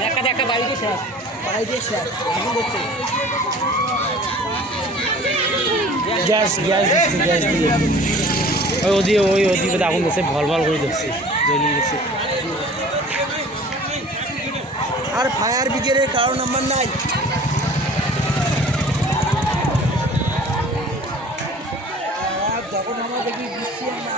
দেখা দেখা বাড়ি দিয়ে শেষ বাড়ি দিয়ে শেষ এখন করছে গ্যাস গ্যাস দিচ্ছে ওই ওদিকে ওই ওদিকে আগুন দিচ্ছে ভল ভল করে দিচ্ছে জ্বলিয়ে গেছে আর ফায়ার ব্রিগেডের কারও নাম্বার নাই দেখি বৃষ্টি আমরা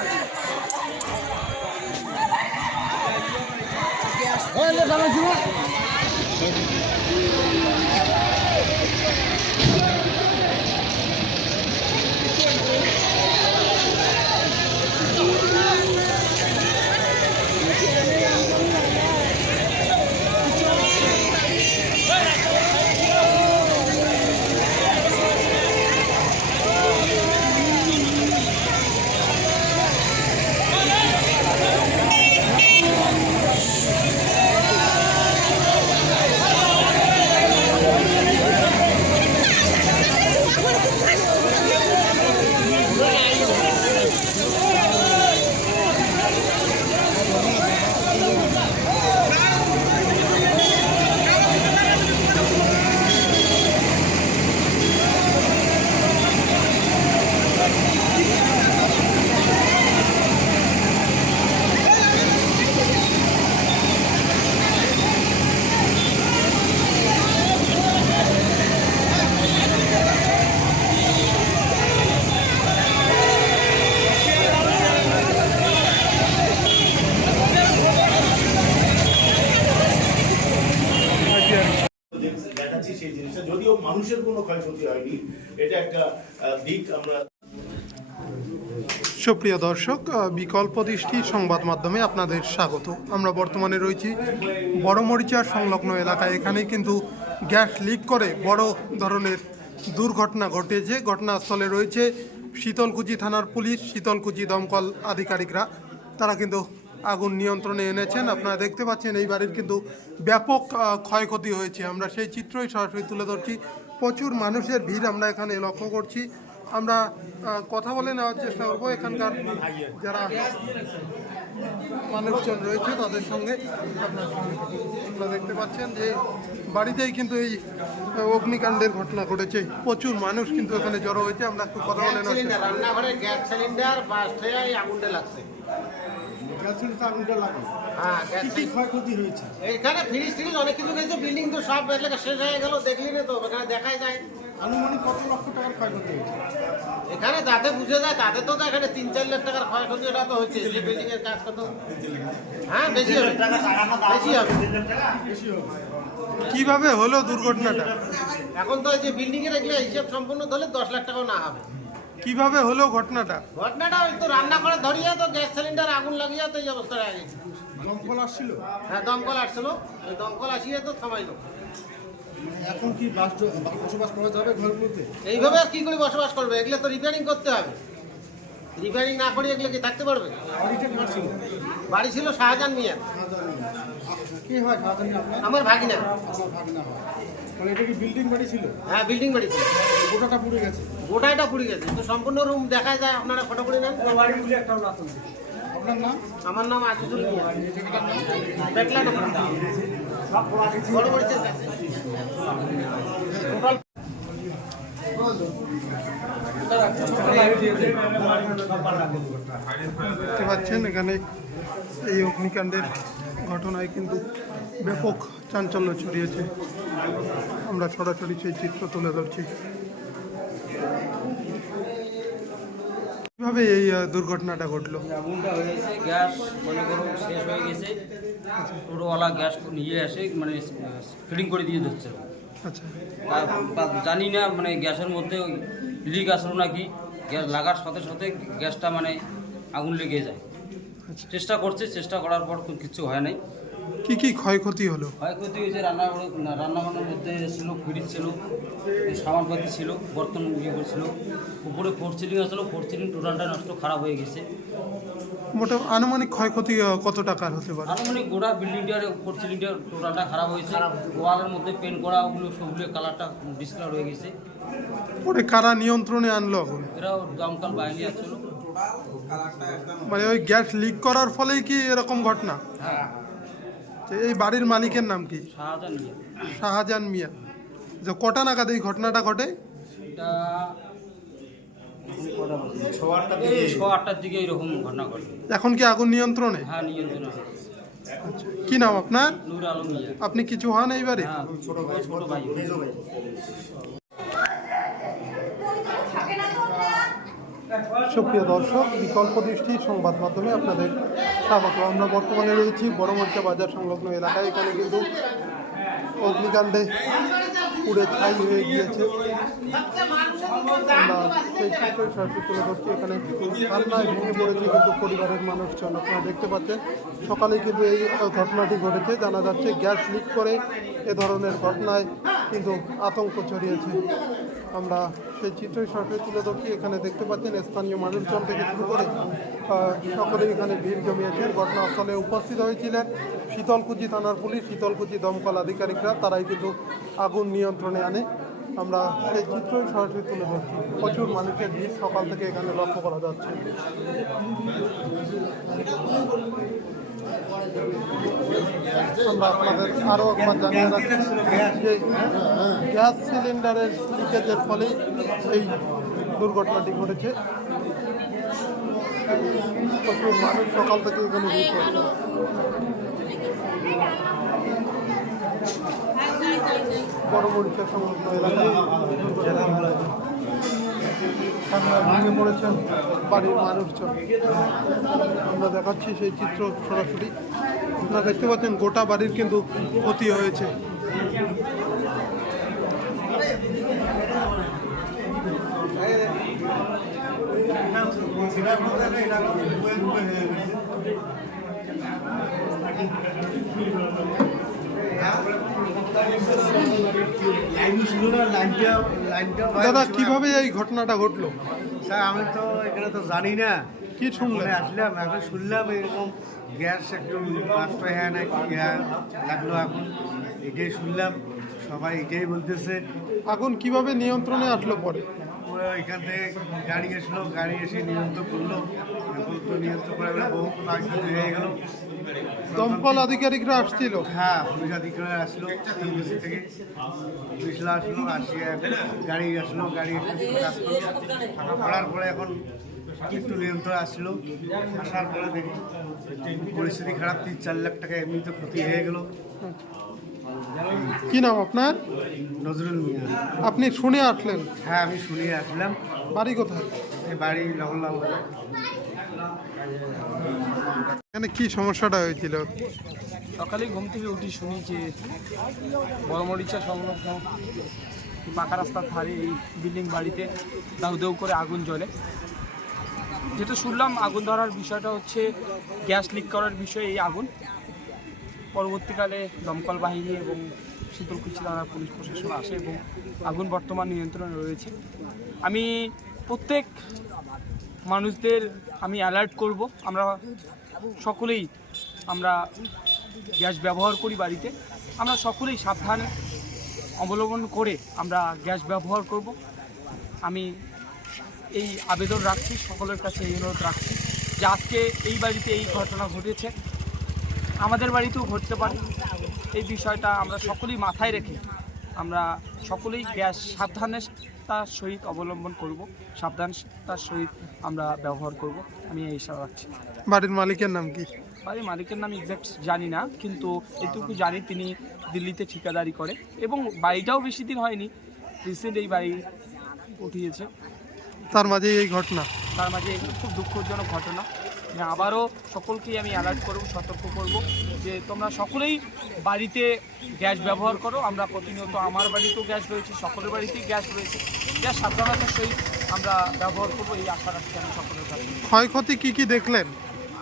দেখাচ্ছি সেই জিনিসটা যদিও মানুষের কোনো ক্ষয়ক্ষতি হয়নি। এটা একটা দিক আমরা সুপ্রিয় দর্শক বিকল্প দৃষ্টি সংবাদ মাধ্যমে আপনাদের স্বাগত। আমরা বর্তমানে রয়েছি বড়মরিচার সংলগ্ন এলাকায়। এখানে কিন্তু গ্যাস লিক করে বড় ধরনের দুর্ঘটনা ঘটেছে। ঘটনাস্থলে রয়েছে শীতলকুচি থানার পুলিশ, শীতলকুচি দমকল আধিকারিকরা। তারা কিন্তু আগুন নিয়ন্ত্রণে এনেছেন। আপনারা দেখতে পাচ্ছেন, এই বাড়ির কিন্তু ব্যাপক ক্ষয়ক্ষতি হয়েছে। আমরা সেই চিত্রই সরাসরি তুলে ধরছি। প্রচুর মানুষের ভিড় আমরা এখানে লক্ষ্য করছি। আমরা কথা বলে নেওয়ার চেষ্টা করব এখানকার যারা মানুষজন রয়েছে তাদের সঙ্গে। আপনারা দেখতে পাচ্ছেন যে বাড়িতেই কিন্তু এই অগ্নিকাণ্ডের ঘটনা ঘটেছে। প্রচুর মানুষ কিন্তু এখানে জড়ো হয়েছে। আমরা একটু কথা বলে নেওয়ার চেষ্টা গ্যাস হ্যাঁ ক্ষয়ক্ষতি হয়েছে? এখানে ফ্রিজ অনেক কিছু গেছে বিল্ডিং তো সব এলাকা শেষ হয়ে গেল দেখলি না তো এখানে দেখাই যায়। আনুমানিক কত লক্ষ টাকার ক্ষয়ক্ষতি হয়েছে? এখানে যাতে বুঝে যায় তাতে তো এখানে তিন চার লাখ টাকার ক্ষয়ক্ষতি এটা তো হচ্ছে যে বিল্ডিং এর কাজ কত। হ্যাঁ বেশি হবে বেশি হবে। কীভাবে হলো দুর্ঘটনাটা? এখন তো এই যে বিল্ডিং এর এগুলো হিসেব সম্পূর্ণ ধরলে দশ লাখ টাকাও না হবে। কীভাবে হলো ঘটনাটা? ঘটনাটা ওই তো রান্না করে ধরিয়ে তো গ্যাস সিলিন্ডার আগুন লাগিয়ে তো এই অবস্থা হয়ে গেছে। দমকল আসছিল? হ্যাঁ দমকল আসছিল। ওই দমকল আসিয়ে তো থামাইলো। এখন কি বাস- বসবাস করা যাবে ঘরগুলোতে? এইভাবে আর কি করে বসবাস করবে? এগুলো তো রিপেয়ারিং করতে হবে। রিপেয়ারিং না করে এগুলো কি থাকতে পারবে? বাড়ি ছিল? শাহজাহান মিয়া। কে হয় আমার ভাগিনা। আমার ভাগনা হয়। মানে এটা কি বিল্ডিং বাড়ি ছিল? হ্যাঁ বিল্ডিং বাড়ি ছিল। গোটাটা পুড়ে গেছে। গোটাইটা পুড়ে গেছে। তো সম্পূর্ণ রুম দেখা যায় আপনারা ফটো করে নেন। আপনার নাম? আমার নাম আজিজুল মিয়া। পেটলা নম্বর বড় মরিচের কাছে দেখতে পাচ্ছেন এখানে এই অগ্নিকাণ্ডের ঘটনায় কিন্তু ব্যাপক চাঞ্চল্য ছড়িয়েছে। আমরা সরাসরি সেই চিত্র তুলে ধরছি। কীভাবে এই দুর্ঘটনাটা ঘটলো? আগুনটা হয়েছে গ্যাস মনে করো শেষ হয়ে গেছে। টোটোওয়ালা গ্যাস নিয়ে এসে মানে ফিটিং করে দিয়ে দিচ্ছে আচ্ছা। জানি না মানে গ্যাসের মধ্যে লিক আসলো নাকি? গ্যাস লাগার সাথে সাথে গ্যাসটা মানে আগুন লেগে যায়। আচ্ছা। চেষ্টা করছে চেষ্টা করার পর কিছু হয় নাই। কি কি ক্ষয়ক্ষতি হলো? ক্ষয়ক্ষতি হয়েছে রান্না রান্না বান্নার মধ্যে ছিল ফ্রিজ ছিল সামানপাতি ছিল বর্তন ইয়ে করছিল। উপরে ফোর সিলিং আসলো ফোর সিলিং টোটালটা নষ্ট খারাপ হয়ে গেছে। মোটা আনুমানিক ক্ষয়ক্ষতি কত টাকার হতে পারে? আনুমানিক গোটা বিল্ডিংটার উপর সিলিংটার টোটালটা খারাপ হয়েছে। ওয়ালের মধ্যে পেন্ট করা ওগুলো সবগুলো কালারটা ডিসকালার হয়ে গেছে। পরে কারা নিয়ন্ত্রণে আনলো আগুন এরাও দমকল বাহিনী আসছিল। মানে ওই গ্যাস লিক করার ফলেই কি এরকম ঘটনা? যে এই বাড়ির মালিকের নাম কি? শাহজাহান মিয়া। যে কটা নাগাদ এই ঘটনাটা ঘটে? এখন কি আগুন নিয়ন্ত্রণে? হ্যাঁ কি নাম আপনার? আপনি কিছু হন এই বাড়ি? হ্যাঁ সুপ্রিয় দর্শক বিকল্প দৃষ্টি সংবাদ মাধ্যমে আপনাদের স্বাগত। আমরা বর্তমানে রয়েছি বড়মরিচা বাজার সংলগ্ন এলাকায়। এখানে কিন্তু অগ্নিকাণ্ডে পুড়ে ছাই হয়ে গিয়েছে। তুলে ধরছি এখানে কান্নায় ভেঙে পড়েছে কিন্তু পরিবারের মানুষজন। আপনারা দেখতে পাচ্ছেন, সকালে কিন্তু এই ঘটনাটি ঘটেছে। জানা যাচ্ছে গ্যাস লিক করে এ ধরনের ঘটনায় কিন্তু আতঙ্ক ছড়িয়েছে। আমরা সেই চিত্রই সরাসরি তুলে ধরছি। এখানে দেখতে পাচ্ছেন স্থানীয় মানুষজন থেকে শুরু করে সকলেই এখানে ভিড় জমিয়েছেন। ঘটনাস্থলে উপস্থিত হয়েছিলেন শীতলকুচি থানার পুলিশ, শীতলকুচি দমকল আধিকারিকরা। তারাই কিন্তু আগুন নিয়ন্ত্রণে আনে। আমরা সেই চিত্রই সরাসরি তুলে ধরছি। প্রচুর মানুষের ভিড় সকাল থেকে এখানে লক্ষ্য করা যাচ্ছে। আমরা আপনাদের আরও একবার জানিয়ে রাখছি যে গ্যাস সিলিন্ডারের লিকেজের ফলেই এই দুর্ঘটনাটি ঘটেছে। প্রচুর মানুষ সকাল থেকে এখানে সংলগ্ন এলাকায় ভেঙে পড়েছেন বাড়ির মানুষজন। আমরা দেখাচ্ছি সেই চিত্র সরাসরি। আপনারা দেখতে পাচ্ছেন, গোটা বাড়ির কিন্তু ক্ষতি হয়েছে। দাদা, কীভাবে এই ঘটনাটা ঘটলো? স্যার, আমি তো এখানে তো জানি না। কি শুনলেন? আসলাম এখন শুনলাম এরকম গ্যাস একটু নষ্ট হ্যাঁ না কি হ্যাঁ লাগল এখন এটাই শুনলাম সবাই এটাই বলতেছে। আগুন কীভাবে নিয়ন্ত্রণে আসলো পরে? ওরা এখান থেকে গাড়ি এসলো গাড়ি এসে নিয়ন্ত্রণ করল এখন তো নিয়ন্ত্রণ করে গেলো বহু হয়ে গেল। দমকল আধিকারিকরা আসছিল? হ্যাঁ পুলিশ আধিকারিক আসলো ইউনিভার্সিটি থেকে পুলিশরা আসলো আসিয়ে গাড়ি আসলো গাড়ি এসে কাজ করল। করার পরে এখন একটু নিয়ন্ত্রণ আসলো আসার পরে দেখি পরিস্থিতি খারাপ তিন চার লাখ টাকা এমনিতে ক্ষতি হয়ে গেল। কি নাম আপনার? নজরুল মিয়া। আপনি শুনে আসলেন? হ্যাঁ আমি শুনে আসলাম। বাড়ি কোথায়? এই বাড়ি লহল্লাম এখানে কি সমস্যাটা হয়েছিল? সকালে ঘুম থেকে উঠি শুনি যে বড়মরিচা সংলগ্ন পাকা রাস্তার ধারে এই বিল্ডিং বাড়িতে দাউ দাউ করে আগুন জ্বলে। যেটা শুনলাম, আগুন ধরার বিষয়টা হচ্ছে গ্যাস লিক করার বিষয়ে এই আগুন। পরবর্তীকালে দমকল বাহিনী এবং শীতলকুচি থানার পুলিশ প্রশাসন আসে এবং আগুন বর্তমান নিয়ন্ত্রণে রয়েছে। আমি প্রত্যেক মানুষদের আমি অ্যালার্ট করব। আমরা সকলেই আমরা গ্যাস ব্যবহার করি বাড়িতে। আমরা সকলেই সাবধান অবলম্বন করে আমরা গ্যাস ব্যবহার করব। আমি এই আবেদন রাখছি সকলের কাছে এই অনুরোধ রাখছি যে আজকে এই বাড়িতে এই ঘটনা ঘটেছে। আমাদের বাড়িতেও ঘটতে পারে। এই বিষয়টা আমরা সকলেই মাথায় রেখে আমরা সকলেই গ্যাস সাবধানতার সহিত অবলম্বন করব। সাবধানতার সহিত আমরা ব্যবহার করব। আমি এই ইশারা রাখছি। বাড়ির মালিকের নাম কি? বাড়ির মালিকের নাম এক্সাক্ট জানি না কিন্তু এটুকু জানি তিনি দিল্লিতে ঠিকাদারি করে এবং বাড়িটাও বেশি দিন হয়নি। রিসেন্ট এই বাড়ি উঠিয়েছে। তার মাঝে এই ঘটনা। তার মাঝে এগুলো খুব দুঃখজনক ঘটনা। আবারও সকলকেই আমি অ্যালার্ট করব সতর্ক করব যে তোমরা সকলেই বাড়িতে গ্যাস ব্যবহার করো। আমরা প্রতিনিয়ত আমার বাড়িতেও গ্যাস রয়েছে সকলের বাড়িতেই গ্যাস রয়েছে। গ্যাস সাবধানতার সহিত আমরা ব্যবহার করব এই আশা রাখছি আমি সকলের কাছে। ক্ষয়ক্ষতি কী কী দেখলেন?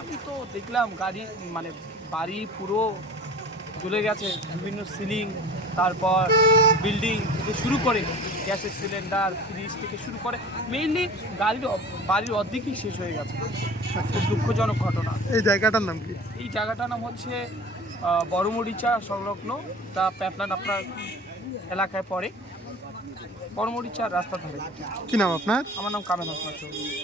আমি তো দেখলাম গাড়ি মানে বাড়ি পুরো জ্বলে গেছে বিভিন্ন সিলিং তারপর বিল্ডিং থেকে শুরু করে গ্যাসের সিলিন্ডার ফ্রিজ থেকে শুরু করে মেইনলি গাড়ির বাড়ির অর্ধেকই শেষ হয়ে গেছে। খুব দুঃখজনক ঘটনা। এই জায়গাটার নাম কি? এই জায়গাটার নাম হচ্ছে বড়মরিচা সংলগ্ন। তা প্যাপলান আপনার এলাকায় পড়ে। বড়মরিচা রাস্তা ধারে। কি নাম আপনার? আমার নাম কামেল হাসনা চৌধুরী।